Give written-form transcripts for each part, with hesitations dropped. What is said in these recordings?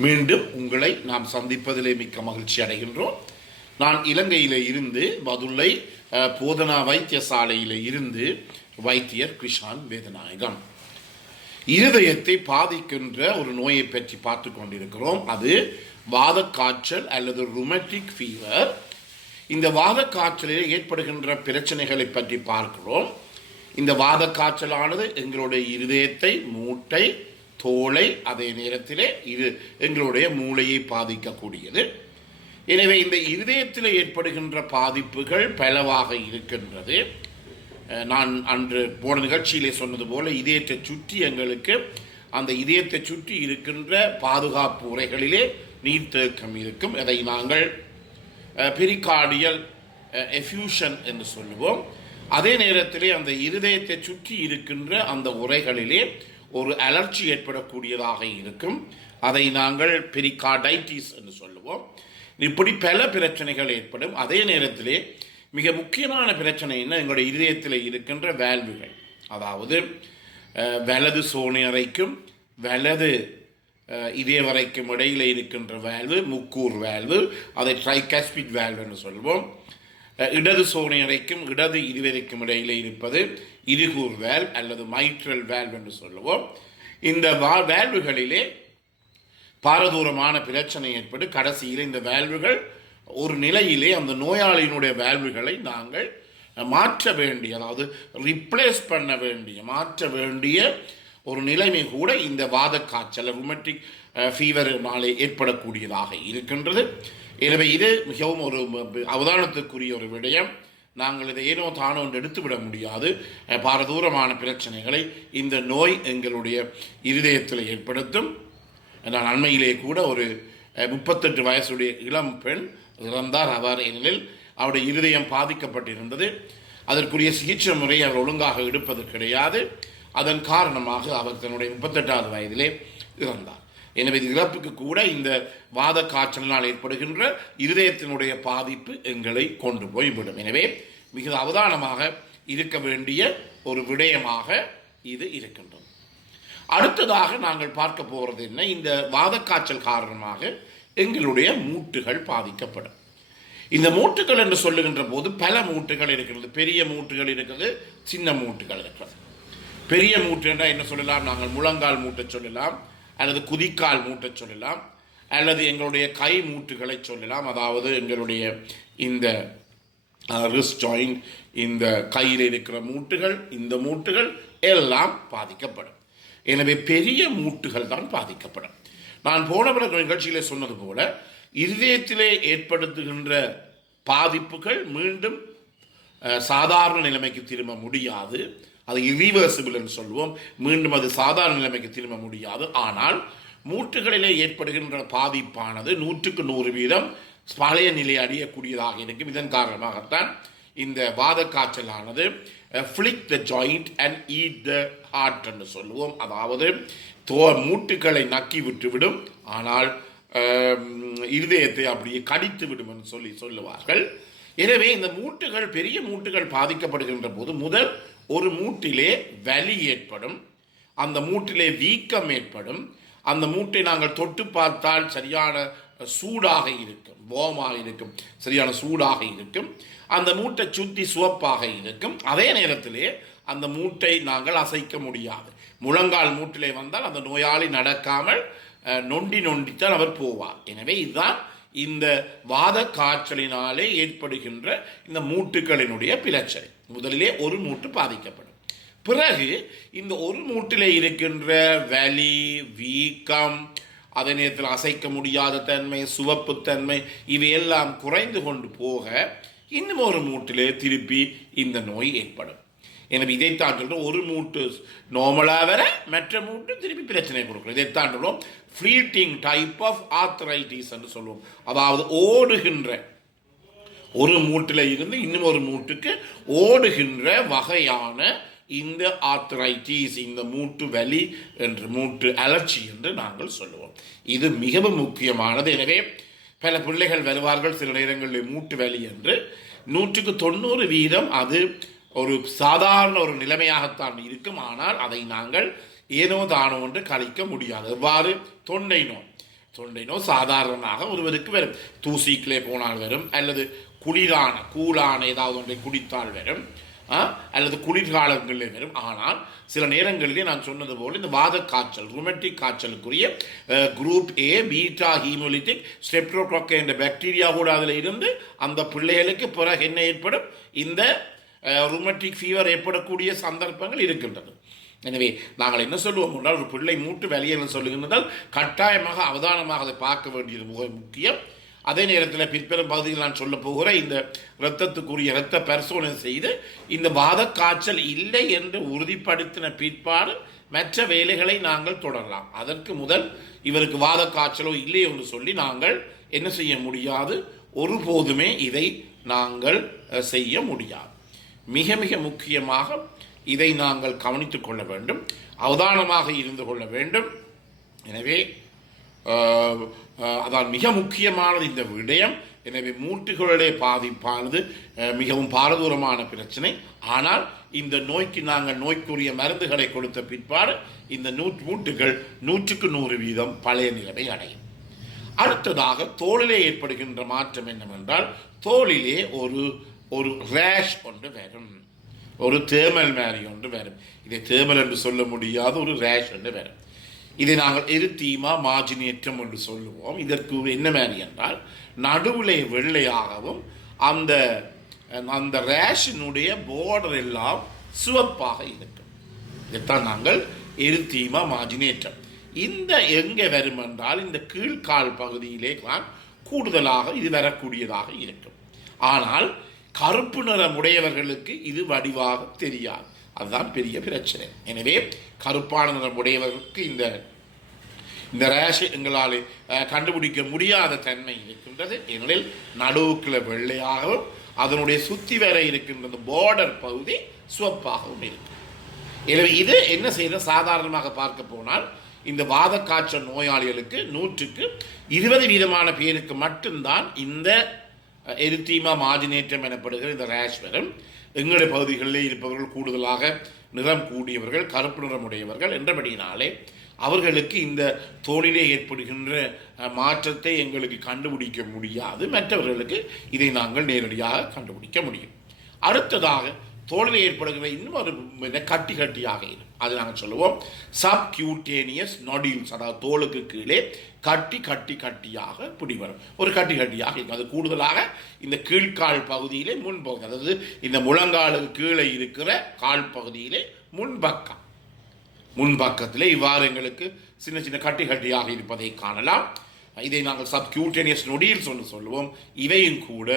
மீண்டும் உங்களை நாம் சந்திப்பதிலே மிக்க மகிழ்ச்சி அடைகின்றோம். நான் இலங்கையிலே இருந்து பதுளை போதனா வைத்தியசாலையிலே இருந்து வைத்தியர் கிருஷான் வேதநாயகம். இருதயத்தை பாதிக்கின்ற ஒரு நோயை பற்றி பார்த்து கொண்டிருக்கிறோம். அது வாத காய்ச்சல் அல்லது ருமட்டிக் ஃபீவர். இந்த வாத காய்ச்சலில் ஏற்படுகின்ற பிரச்சனைகளை பற்றி பார்க்கிறோம். இந்த வாத காய்ச்சலானது எங்களுடைய இருதயத்தை, மூட்டை, தோலை, அதே நேரத்திலே இது எங்களுடைய மூளையை பாதிக்கக்கூடியது. எனவே இந்த இருதயத்தில் ஏற்படுகின்ற பாதிப்புகள் பலவாக இருக்கின்றது. நான் அன்று போன நிகழ்ச்சியிலே சொன்னது போல இதயத்தை சுற்றி எங்களுக்கு அந்த இதயத்தை சுற்றி இருக்கின்ற பாதுகாப்பு உரைகளிலே நீர்த்தேக்கம் இருக்கும். அதை நாங்கள் பெரிகார்டியல் எஃப்யூஷன் என்று சொல்லுவோம். அதே நேரத்திலே அந்த இருதயத்தை சுற்றி இருக்கின்ற அந்த உரைகளிலே ஒரு அலர்ச்சி ஏற்படக்கூடியதாக இருக்கும். அதை நாங்கள் பெரிகார்டைட்டிஸ் என்று சொல்லுவோம். இப்படி பல பிரச்சனைகள் ஏற்படும். அதே நேரத்திலே மிக முக்கியமான பிரச்சனை என்ன, எங்களுடைய இதயத்தில் இருக்கின்ற வேல்வுகள், அதாவது வலது சோனியறைக்கும் வலது இதய வரைக்கும் இடையில் இருக்கின்ற வேல்வு முக்கூர் வேல்வு, அதை ட்ரைகாஸ்பிட் வேல்வு என்று சொல்வோம். இடது சோனியறைக்கும் இடது இருவரைக்கும் இடையிலே இருப்பது இருகூர் வேல்வ் அல்லது மைட்ரல் வேல்வ் என்று சொல்லுவோம். இந்த வேல்வுகளிலே பாரதூரமான பிரச்சனை ஏற்பட்டு கடைசியில் இந்த வேல்வுகள் ஒரு நிலையிலே அந்த நோயாளியினுடைய வேல்வுகளை நாங்கள் மாற்ற வேண்டிய, அதாவது ரிப்ளேஸ் பண்ண வேண்டிய, மாற்ற வேண்டிய ஒரு நிலைமை கூட இந்த வாத காய்ச்சல் ருமட்டிக் ஃபீவரினாலே ஏற்படக்கூடியதாக இருக்கின்றது. எனவே இது மிகவும் ஒரு அவதானத்துக்குரிய ஒரு விடயம். நாங்கள் இதை ஏனோ தானோ என்று எடுத்துவிட முடியாது. பாரதூரமான பிரச்சனைகளை இந்த நோய் எங்களுடைய இருதயத்தில் ஏற்படுத்தும். நான் அண்மையிலே கூட ஒரு 38 வயசுடைய இளம் பெண் இறந்தார். அவர் ஏனெனில் அவருடைய இருதயம் பாதிக்கப்பட்டிருந்தது. அதற்குரிய சிகிச்சை முறை அவர் ஒழுங்காக எடுப்பது கிடையாது. அதன் காரணமாக அவர் தன்னுடைய 38வது வயதிலே இறந்தார். எனவே இறப்புக்கு கூட இந்த வாத காய்ச்சலினால் ஏற்படுகின்ற இருதயத்தினுடைய பாதிப்பு எங்களை கொண்டு போய்விடும். எனவே மிக அவதானமாக இருக்க வேண்டிய ஒரு விடயமாக இது இருக்கின்றது. அடுத்ததாக நாங்கள் பார்க்க போகிறது என்ன, இந்த வாத காய்ச்சல் காரணமாக எங்களுடைய மூட்டுகள் பாதிக்கப்படும். இந்த மூட்டுகள் என்று சொல்லுகின்ற போது பல மூட்டுகள் இருக்கிறது. பெரிய மூட்டுகள் இருக்கிறது, சின்ன மூட்டுகள் இருக்கிறது. பெரிய மூட்டு என்றால் என்ன சொல்லலாம், நாங்கள் முழங்கால் மூட்டை சொல்லலாம், அல்லது குதிக்கால் மூட்டை சொல்லலாம், அல்லது எங்களுடைய கை மூட்டுகளை சொல்லலாம். அதாவது எங்களுடைய இந்த ரிஸ்ட் ஜாயிண்ட், இந்த கையில் இருக்கிற மூட்டுகள், இந்த மூட்டுகள் எல்லாம் பாதிக்கப்படும். எனவே பெரிய மூட்டுகள் தான் பாதிக்கப்படும். நான் போன பிறகு நிகழ்ச்சியிலே சொன்னது போல இருதயத்திலே ஏற்படுத்துகின்ற பாதிப்புகள் மீண்டும் சாதாரண நிலைமைக்கு திரும்ப முடியாது. அது இரிவர்சிபிள் என்று சொல்லுவோம். மீண்டும் அது சாதாரண நிலைமைக்கு திரும்ப முடியாது. ஆனால் மூட்டுகளிலே ஏற்படுகின்ற பாதிப்பானது 100க்கு 100% பழைய நிலை அடையக்கூடியதாக இருக்கும். இதன் காரணமாகத்தான் இந்த வாத காய்ச்சலானது flick the joint and eat the heart என்று சொல்லுவோம். அதாவது மூட்டுகளை நக்கி விட்டுவிடும், ஆனால் இருதயத்தை அப்படியே கடித்து விடும் என்று சொல்லுவார்கள். எனவே இந்த மூட்டுகள், பெரிய மூட்டுகள் பாதிக்கப்படுகின்ற போது முதல் ஒரு மூட்டிலே வலி ஏற்படும், அந்த மூட்டிலே வீக்கம் ஏற்படும். அந்த மூட்டை நாங்கள் தொட்டு பார்த்தால் சரியான சூடாக இருக்கும், வார்மாக இருக்கும், சரியான சூடாக இருக்கும். அந்த மூட்டை சுற்றி சிவப்பாக இருக்கும். அதே நேரத்திலே அந்த மூட்டை நாங்கள் அசைக்க முடியாது. முழங்கால் மூட்டிலே வந்தால் அந்த நோயாளி நடக்காமல் நொண்டித்தான் அவர் போவார். எனவே இதுதான் இந்த வாத காய்ச்சலினாலே ஏற்படுகின்ற இந்த மூட்டுகளினுடைய பிரச்சனை. முதலிலே ஒரு மூட்டு பாதிக்கப்படும். பிறகு இந்த ஒரு மூட்டிலே இருக்கின்ற வலி, வீக்கம், அதே நேரத்தில் அசைக்க முடியாத தன்மை, சுவப்புத்தன்மை, இவையெல்லாம் குறைந்து கொண்டு போக இன்னும் ஒரு மூட்டிலே திருப்பி இந்த நோய் ஏற்படும். எனவே இதைத்தான் சொல்கிறோம், ஒரு மூட்டு நார்மலாக வர மற்ற மூட்டு திருப்பி பிரச்சனை கொடுக்குறோம். இதைத்தான் சொல்லுவோம் ஃப்ளீட்டிங் டைப் ஆஃப் ஆர்த்ரைட்டிஸ் என்று சொல்லுவோம். அதாவது ஓடுகின்ற, ஒரு மூட்டில் இருந்து இன்னும் ஒரு மூட்டுக்கு ஓடுகின்ற வகையான இந்த ஆர்த்ரைட்டிஸ், இந்த மூட்டு வலி என்று, மூட்டு அலர்ச்சி என்று நாங்கள் சொல்லுவோம். இது மிகவும் முக்கியமானது. எனவே பல பிள்ளைகள் வருவார்கள் சில நேரங்களில் மூட்டு வலி என்று. 100க்கு 90% அது ஒரு சாதாரண ஒரு நிலைமையாகத்தான் இருக்கும். ஆனால் அதை நாங்கள் ஏனோ தானோ என்று கழிக்க முடியாது. எவ்வாறு தொண்டை நோய், தொண்டை நோய் சாதாரணமாக ஒருவருக்கு வரும். தூசிக்கிலே போனால் வரும், அல்லது குளிரான கூலான ஏதாவது ஒன்றை குடித்தால் வரும், அல்லது குளிர்காலங்களில் வரும். ஆனால் சில நேரங்களிலே நான் சொன்னது போல் இந்த வாத காய்ச்சல், ருமெட்டிக் காய்ச்சலுக்குரிய குரூப் ஏ பீட்டா ஹீமோலிட்டிக் ஸ்ட்ரெப்டோகாக்கஸ் என்ற பாக்டீரியா கூட அதில் இருந்து அந்த பிள்ளைகளுக்கு பிறகு என்ன ஏற்படும், இந்த ருமெட்டிக் ஃபீவர் ஏற்படக்கூடிய சந்தர்ப்பங்கள் இருக்கின்றது. எனவே நாங்கள் என்ன சொல்லுவோம் என்றால், ஒரு பிள்ளை மூட்டு வலியல் சொல்லுகின்றால் கட்டாயமாக அவதானமாக அதை பார்க்க வேண்டியது முக்கியம். அதே நேரத்தில் பிற்பெரும் பகுதியில் நான் சொல்ல போகிற இந்த இரத்தத்துக்குரிய இரத்த பரிசோதனை செய்து இந்த வாத காய்ச்சல் இல்லை என்று உறுதிப்படுத்தின பிற்பாடு மற்ற வேலைகளை நாங்கள் தொடரலாம். அதற்கு முதல் இவருக்கு வாத காய்ச்சலோ இல்லையோ என்று சொல்லி நாங்கள் என்ன செய்ய முடியாது, ஒருபோதுமே இதை நாங்கள் செய்ய முடியாது. மிக மிக முக்கியமாக இதை நாங்கள் கவனித்துக் கொள்ள வேண்டும், அவதானமாக இருந்து கொள்ள வேண்டும். எனவே அதான் மிக முக்கியமானது இந்த விடயம். எனவே மூட்டுகளுடைய பாதிப்பானது மிகவும் பாரதூரமான பிரச்சனை. ஆனால் இந்த நோய்க்கு நாங்கள் நோய்க்குரிய மருந்துகளை கொடுத்த பிற்பாடு இந்த மூட்டுகள் 100% பழைய நிலைமை அடையும். அடுத்ததாக தோலிலே ஏற்படுகின்ற மாற்றம் என்னவென்றால், தோலிலே ஒரு ரேஷ் ஒன்று வரும், ஒரு தேமல் மாதிரி ஒன்று வரும். இதை தேமல் என்று சொல்ல முடியாது, ஒரு ரேஷ் ஒன்று வரும். இதை நாங்கள் எரித்தீமா மார்ஜினேற்றம் என்று சொல்லுவோம். இதற்கு என்ன மாதிரி என்றால், நடுவிலே வெள்ளையாகவும் அந்த ரேஷினுடைய போர்டர் எல்லாம் சிவப்பாக இருக்கும். இதைத்தான் நாங்கள் எரித்தீமா மார்ஜினேற்றம். இந்த எங்கே வரும் என்றால், இந்த கீழ்கால் பகுதியிலே தான் கூடுதலாக இது வரக்கூடியதாக இருக்கும். ஆனால் கருப்பு நிறம் உடையவர்களுக்கு இது வடிவாக தெரியாது. அதுதான் பெரிய பிரச்சனை. எனவே கருப்பான நிறம் உடையவர்களுக்கு இந்த ரேஷ் எங்களால் கண்டுபிடிக்க முடியாத தன்மை இருக்கின்றது. ஏனெனில் நடுவுக்குள்ள வெள்ளையாகவும் அதனுடைய சுத்தி வர இருக்கின்ற பார்டர் பகுதி சிவப்பாகவும் இருக்கு. எனவே இது என்ன செய்யற, சாதாரணமாக பார்க்க போனால் இந்த வாத காய்ச்சல் நோயாளிகளுக்கு 100% பேருக்கு மட்டும்தான் இந்த எரித்தீமா மார்ஜினேற்றம் எனப்படுகிற இந்த ரேஷ் வரும். எங்களுடைய பகுதிகளில் இருப்பவர்கள் கூடுதலாக நிறம் கூடியவர்கள், கருப்பு நிறமுடையவர்கள் என்றபடியினாலே அவர்களுக்கு இந்த தோலிலே ஏற்படுகின்ற மாற்றத்தை எங்களுக்கு கண்டுபிடிக்க முடியாது. மற்றவர்களுக்கு இதை நாங்கள் நேரடியாக கண்டுபிடிக்க முடியும். அடுத்ததாக தோலிலே ஏற்படுகிற இன்னொரு கட்டியாக இருக்கும். அது நாங்கள் சொல்லுவோம் சப்கியூட்டேனியஸ் நொடியூல்ஸ். அதாவது தோலுக்கு கீழே கட்டியாக பிடிவரும், ஒரு கட்டியாக இருக்கும். அது கூடுதலாக இந்த கீழ்கால் பகுதியிலே முன்பகுதி, அதாவது இந்த முழங்காலுக்கு கீழே இருக்கிற கால் பகுதியிலே முன்பக்கத்திலே இவ்வாறு எங்களுக்கு சின்ன சின்ன கட்டியாக இருப்பதை காணலாம். இதை நாங்கள் சப்கியூட்டேனியஸ் நொடியூல்ஸ் என்று சொல்லுவோம். இவையும் கூட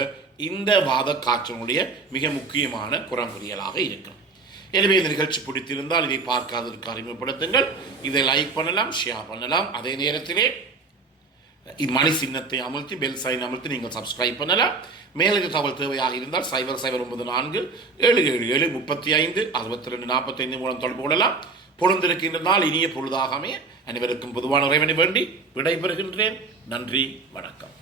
இந்த வாத காய்ச்சலுடைய மிக முக்கியமான குறங்குறியலாக இருக்கும். எனவே இந்த நிகழ்ச்சி பிடித்திருந்தால் இதை பார்க்காததற்கு அறிமுகப்படுத்துங்கள். இதை லைக் பண்ணலாம், ஷேர் பண்ணலாம். அதே நேரத்திலே மணி சின்னத்தை அமர்த்தி பெல் சைன் அமர்த்தி நீங்கள் சப்ஸ்கிரைப் பண்ணலாம். மேலதிக தகவல் தேவையாக இருந்தால் 0094 777 35 62 45 மூலம் தொடர்பு கொள்ளலாம். பொழுந்திருக்கின்ற நாள் இனிய பொழுதாக அமைய அனைவருக்கும் பொதுவான இறைவனை வேண்டி விடைபெறுகின்றேன். நன்றி, வணக்கம்.